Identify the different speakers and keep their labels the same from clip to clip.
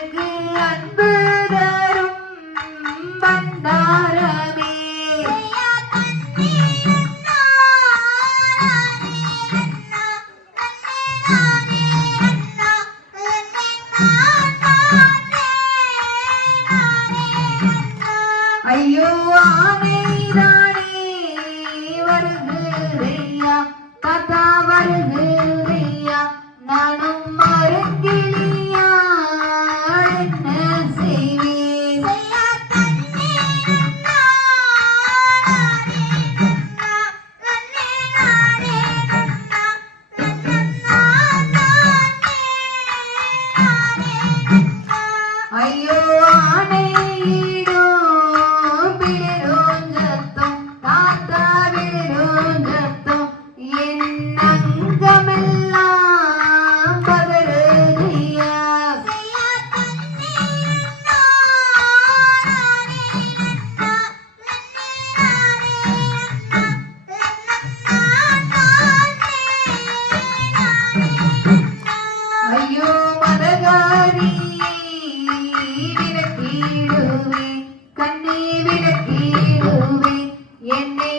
Speaker 1: எனக்கு அன்பு தரும் பண்டாரமே. ஐயோ மதகாரியை விலக்கிடுவே கண்ணை விலக்கிடுவே என்னை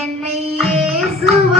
Speaker 1: என்னை ஏசுவ